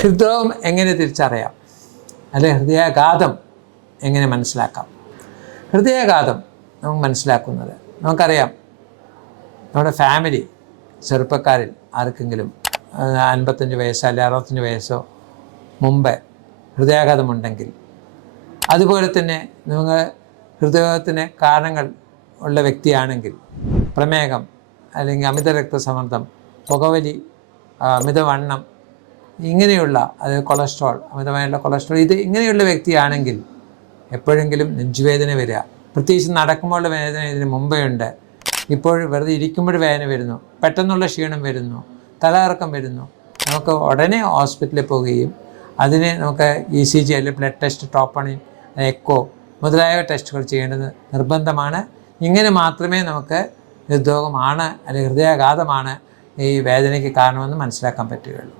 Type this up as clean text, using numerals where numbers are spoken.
ഹൃദ്രോഗം എങ്ങനെ തിരിച്ചറിയാം, അല്ലെങ്കിൽ ഹൃദയാഘാതം എങ്ങനെ മനസ്സിലാക്കാം? ഹൃദയാഘാതം നമുക്ക് മനസ്സിലാക്കുന്നത്, നമുക്കറിയാം നമ്മുടെ ഫാമിലി ചെറുപ്പക്കാരിൽ ആർക്കെങ്കിലും 55 വയസ്സോ അല്ലെങ്കിൽ 65 വയസ്സോ മുമ്പ് ഹൃദയാഘാതമുണ്ടെങ്കിൽ, അതുപോലെ തന്നെ നിങ്ങൾ ഹൃദയത്തിന് കാരണങ്ങൾ ഉള്ള വ്യക്തിയാണെങ്കിൽ, പ്രമേഹം അല്ലെങ്കിൽ അമിത രക്തസമ്മർദ്ദം, പുകവലി, അമിതവണ്ണം, ഇങ്ങനെയുള്ള കൊളസ്ട്രോൾ, അമിതമായുള്ള കൊളസ്ട്രോൾ, ഇങ്ങനെയുള്ള വ്യക്തിയാണെങ്കിൽ എപ്പോഴെങ്കിലും നെഞ്ചുവേദന വരിക, പ്രത്യേകിച്ച് നടക്കുമ്പോഴുള്ള വേദന ഇതിന് മുമ്പേ ഉണ്ട്, ഇപ്പോൾ വെറുതെ ഇരിക്കുമ്പോൾ വേദന വരുന്നു, പെട്ടെന്നുള്ള ക്ഷീണം വരുന്നു, തലകറക്കം വരുന്നു, നമുക്ക് ഉടനെ ഹോസ്പിറ്റലിൽ പോവുകയും അതിന് നമുക്ക് ECG അല്ലെങ്കിൽ ബ്ലഡ് ടെസ്റ്റ്, ടോപ്പണിൻ, എക്കോ മുതലായ ടെസ്റ്റുകൾ ചെയ്യേണ്ടത് നിർബന്ധമാണ്. ഇങ്ങനെ മാത്രമേ നമുക്ക് ഹൃദ്രോഗമാണ് അല്ലെങ്കിൽ ഹൃദയാഘാതമാണ് ഈ വേദനയ്ക്ക് കാരണമെന്ന് മനസ്സിലാക്കാൻ പറ്റുകയുള്ളൂ.